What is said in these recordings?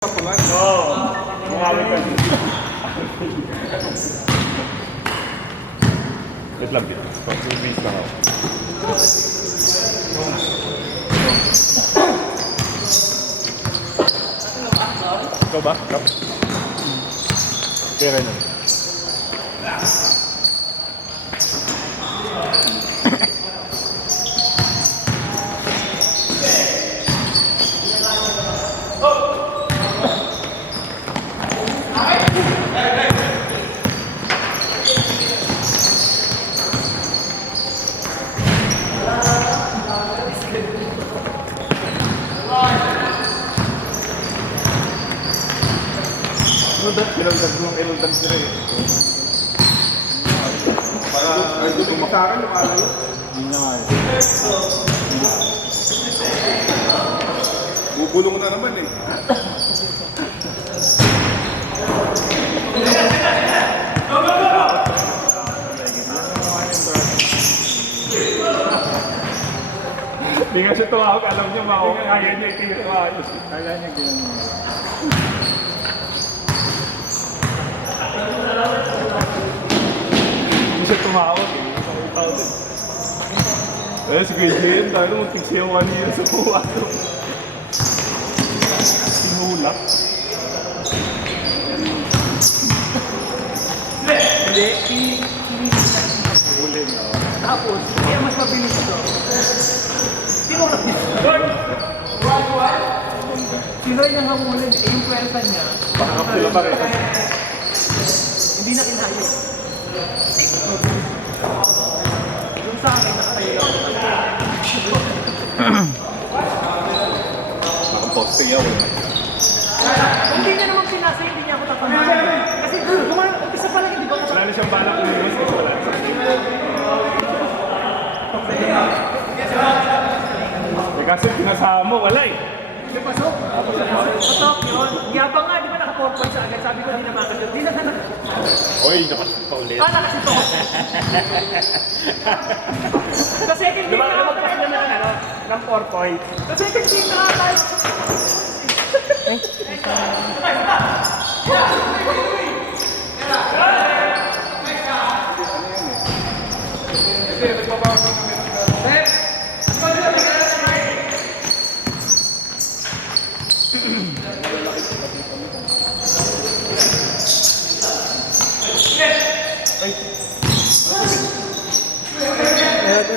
Oo, kumamit ka din. Wait lang dito. Pag-release lang ako. Ikaw ba? Kap? Kaya na. Pinagdag mo ang iluldan sila eh. Para ay doon makaran yung alayo. Hindi na nga eh. Bubulong na naman eh. Hindi nga siya tumawag, alam niya kaya niya itinawag. Kaya niya ginagawa. Hindi siya tumawag eh. Si Kuya Jane, tayo magtigsiyaw kanina sa puwato. Sinulak. Hindi, Huli na. tapos, kaya mas mabilis ito. Tinulak niya. Sino yung hamulin? Eh, yung pwersa niya. Baka kapila pa rin. Hindi na kinayo. Yung sa akin, nakatayo lang. Nakaposting ako eh. Hindi niya naman pinasa, hindi niya ako tapaman. Kasi umpisa pa lang, hindi ba? Wala na siyang balak umiwas kasi wala. Eh kasi pinasama mo, wala eh. Pasok yun. Yabang nga, di ba naka-4 points agad? Sabi ko, hindi na makasok. Di na ka. Oy, napasok pa ulit. Kasi to. Sa second game na ako ng 4 points. Sa second game na ako.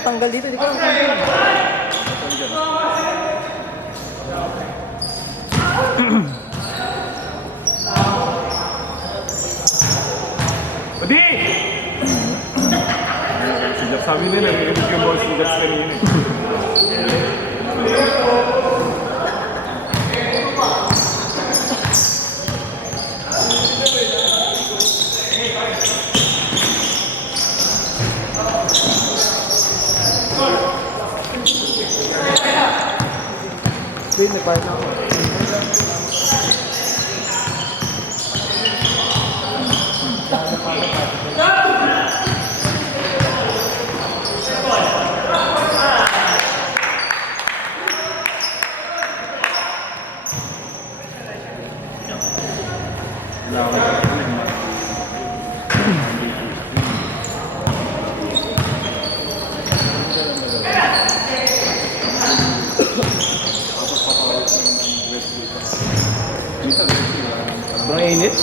Tanggal dito, di ko lang tanggal. Pwede! Sabi nila, may ibig yung boss ng gas kanina. Hindi, nagbayad na ako. Sobrang init.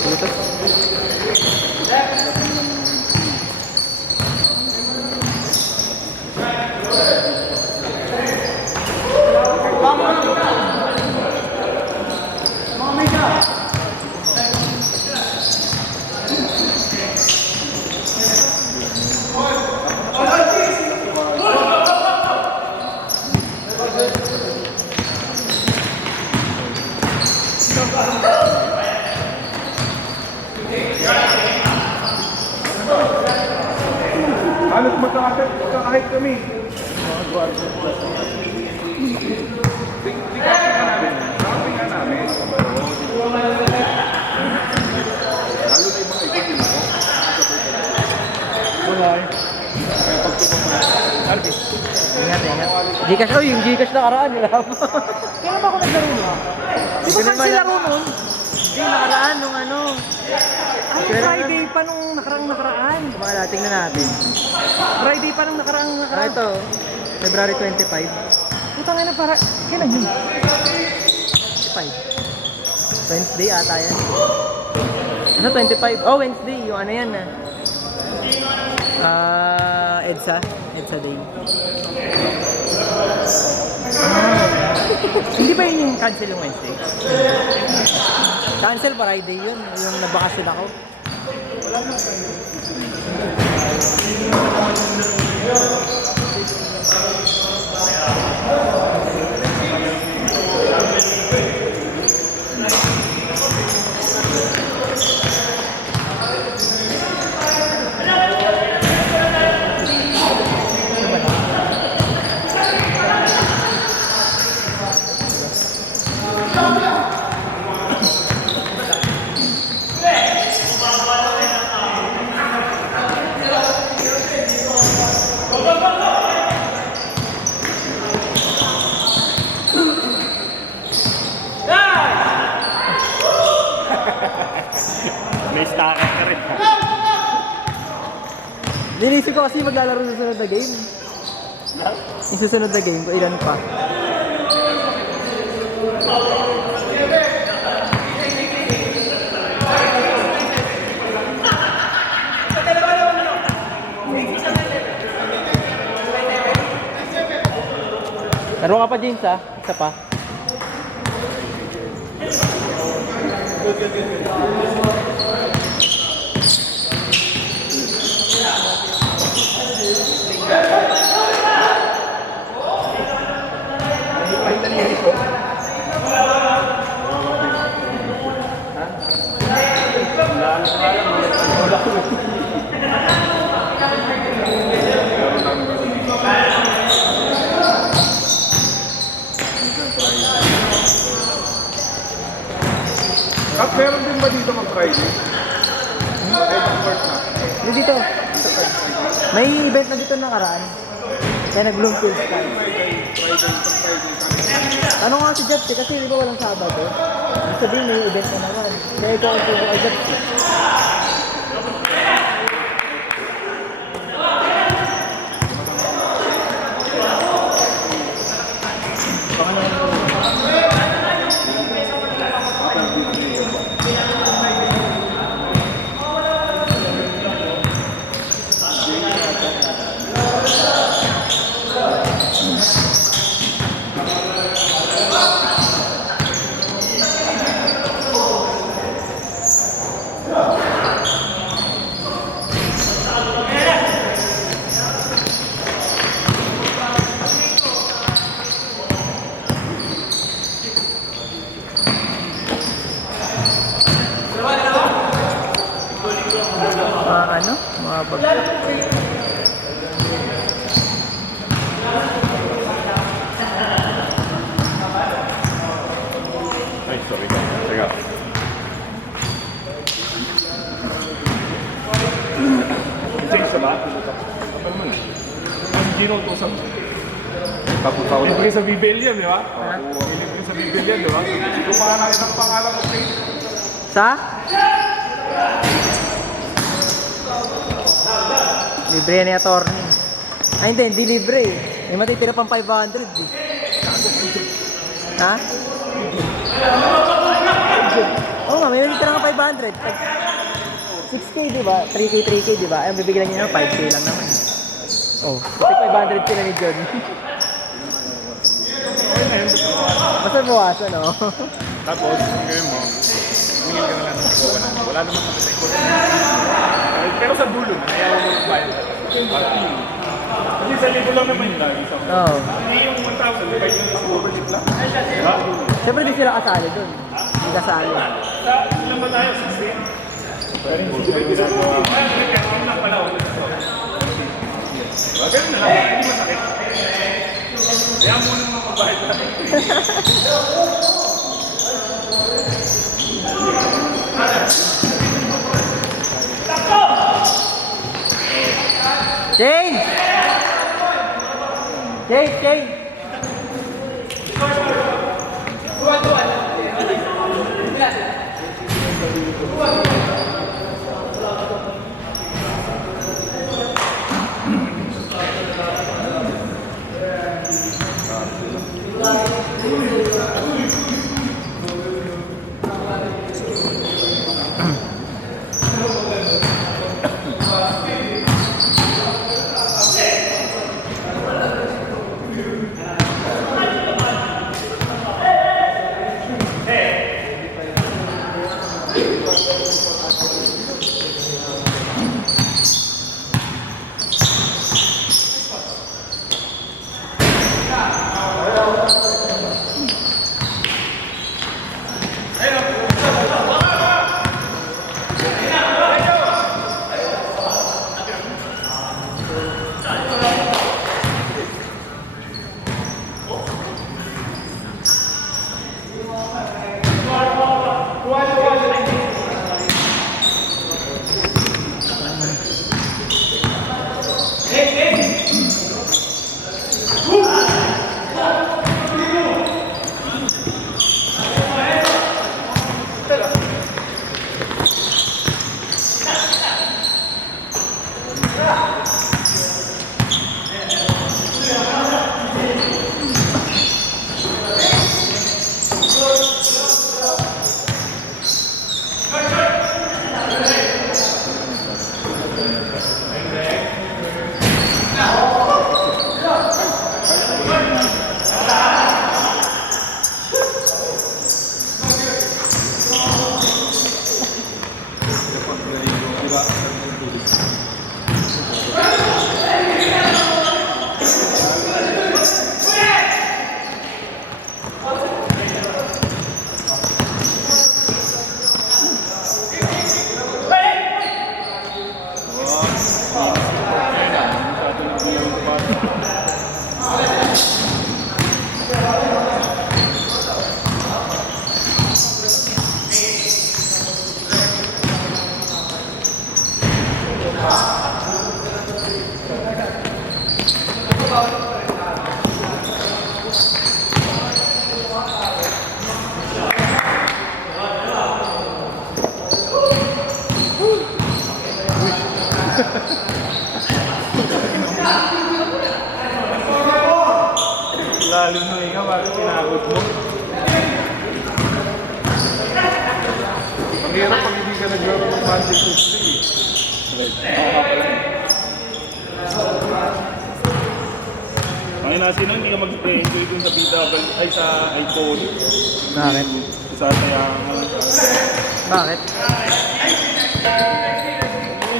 Halos magkakahit kami. Wala eh. Kaya pagtipang mo. Alvin. Ingat, ingat. Gcash, oh, yung Gcash na karaan, nila. Kailan ba ako naglaro mo? Di ba cancel laro nun? Hindi, nakaraan nung ano. Ay, Friday pa nung nakaraan. Kumala, tingnan natin. Friday pa nung nakaraan. Ah, ito. February 25. Putang ina para, kailan yun? 25. Wednesday ata yan. Ano, 25? Oh, Wednesday. Yung ano yan na. EDSA. EDSA day. Hindi ba yun yung cancel yung Wednesday? Cancel Friday yun. Yung nabakasyon ako. May stacker ka rin. Nilisip ko kasi maglalaro sa susunod na game. Yung susunod na game, kung ilan pa. Laro ka pa, James, ha? Isa pa. At meron din ba dito mag-Friday? Ay, mag-work na. Hindi dito. May event na dito nakaraan. Kaya nag-bloom field ka. Ano nga si Jeff kasi di ba walang Sabado? Ibig sabihin may event na naman. Kaya ikaw ang tubo kay Jeff. Mga bag. Ay, sorry. Teka. Change na ba? Kapal mo na. Ang ginutusan. Tapos ako na. Libre sa BBL yan, di ba? Libre sa BBL yan, di ba? Kumahan na isang pangalan ko kayo. Sa? Libre yan ni attorney. Ay hindi libre eh. May matitira pang 500 eh. Ha? Oo nga, may matitira nga 500. 6K diba? 3K, 3K diba? Ay, bibigyan niyo ng 5K lang naman. Oh, kasi 500 sila ni John. Basta buwasan, no? Tapos, ngayon mo, humingin ka na lang ng kuha na. Wala naman kapatay ko. Pero sa dulo, ayaw mo magbayad. Kasi sa libo lang naman yun. Oo. Hindi yung 1,000, kahit yung sa overtip lang. Diba? Siyempre di sila kasali dun. Hindi kasali. Sa ilan ba tayo? 16? Pero hindi ginagawa. Ganun lang pala. Ganun na lang, hindi masakit. Kaya mo nang makabayad na. James! Jay! Lalim na nga, bakit tinakot mo? Ang hirap pag hindi ka nag-work ng Monday to Ang inasin nun, hindi ka mag-enjoy dun sa BW, ay sa Icon. Bakit? Sa Tayangan. Bakit?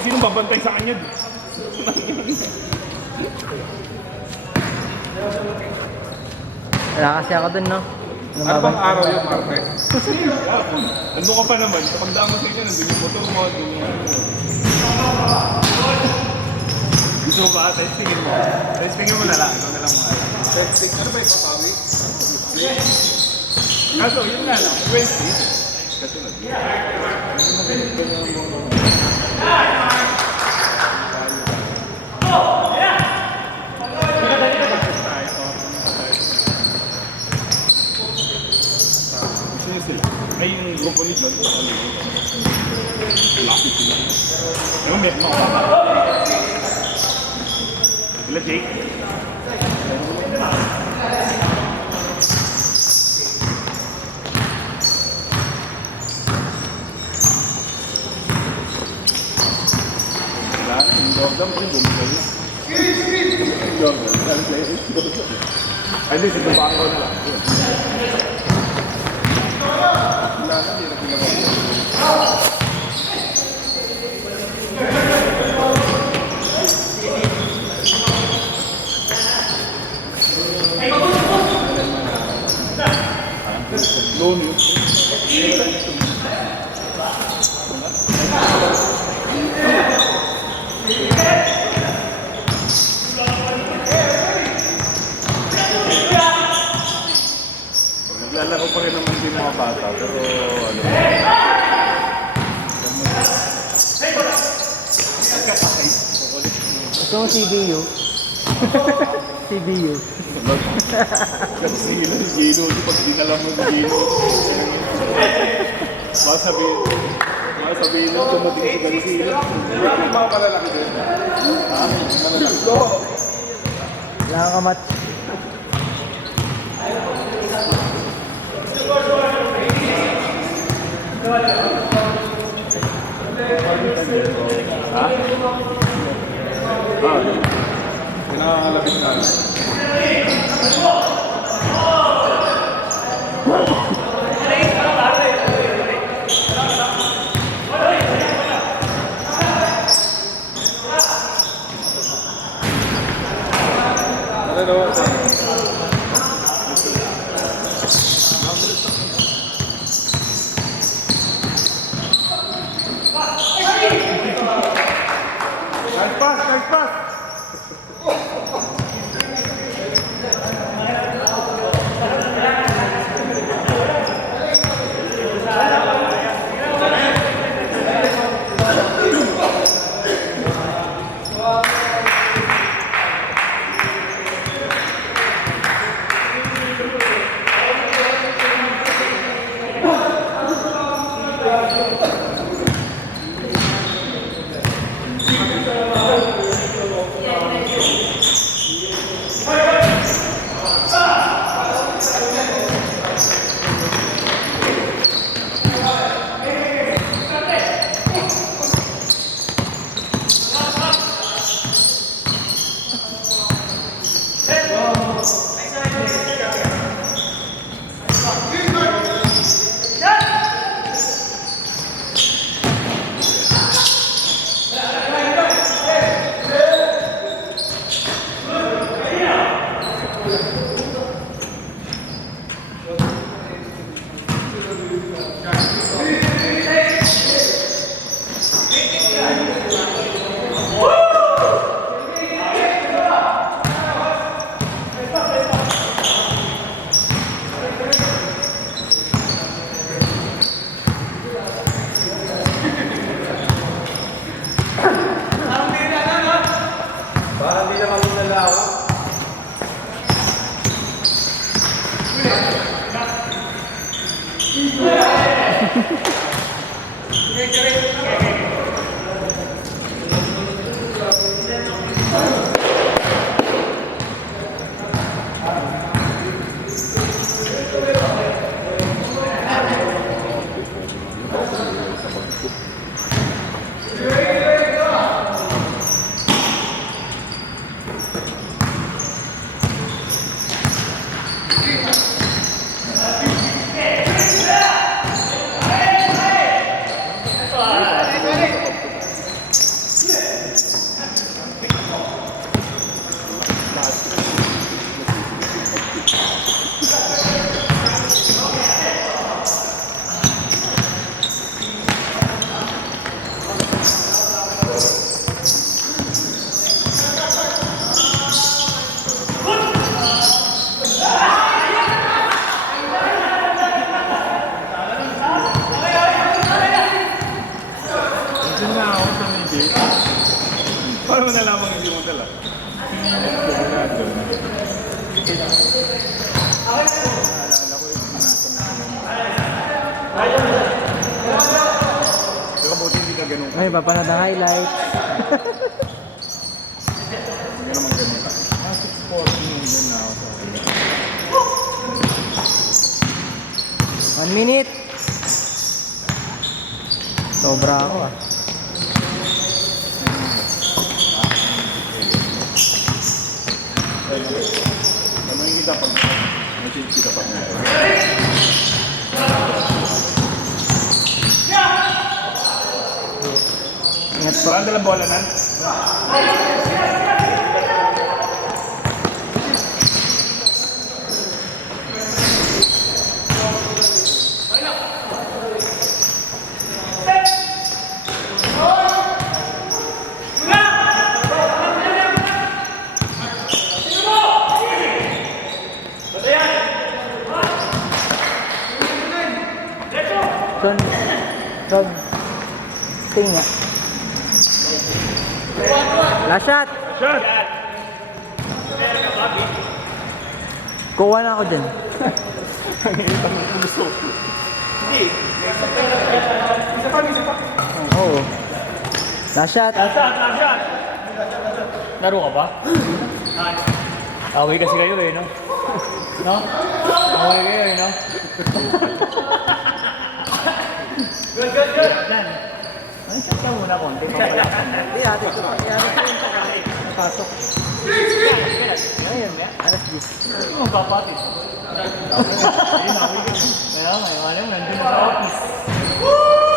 Sinong babantay sa kanya? Wala kasi ako dun, no? Ano bang araw yun, Martes? Nandun ka pa naman, kapag dama sa inyo, nandun yung motor mo, nandun yung gusto mo ba? Testingin mo. Testingin mo na lang, ikaw na lang mga testing. Ano ba yung papawi? Kaso, yun nga lang, 20. Katulad. Ay, yung grupo ni John, lapit sila. Yung may mga baba. Sila Jake. Wala, yung Jordan ko yung bumigay na. Jordan, saan play? Ay, di, sa bangko na lang. Naglalaro pa rin naman yung mga bata, pero ano... Ito ang CBU. CBU. Kasi yun ang Gino, pag di ka lang mag-Gino. Masabihin lang tumating si Gansila. Yung mga malalaki din. Ha? Malalaki. Wala kang kamat. Ha? Pinakalapit na. Nice pass! Paano mo nalaman hindi mo dala? Sininis ko na doon. Naalala ko yung pinasa na pero buti hindi ka ganun ka. Ay, papanood ang highlights. Hindi naman ganun ka. 6:40 yun na ako. 1 minute. Sobra ako ah. Naman kita pag machine kita pag Ingat po. saan dalang bola nan? Son. Tinga. Last shot. Shot! Kuha na ako dyan. Ang init ng puso. Oo. Last shot. Laro ka ba? Away kasi kayo eh, no? No? Away kayo eh, no? Good. Ano shot ka muna konti? Papalakan na. Hindi, ate ko. Pasok. Ngayon, ya? Alas 10. Hindi mo papati. Kaya may wala mo, nandun sa office.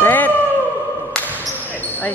Set! Ay,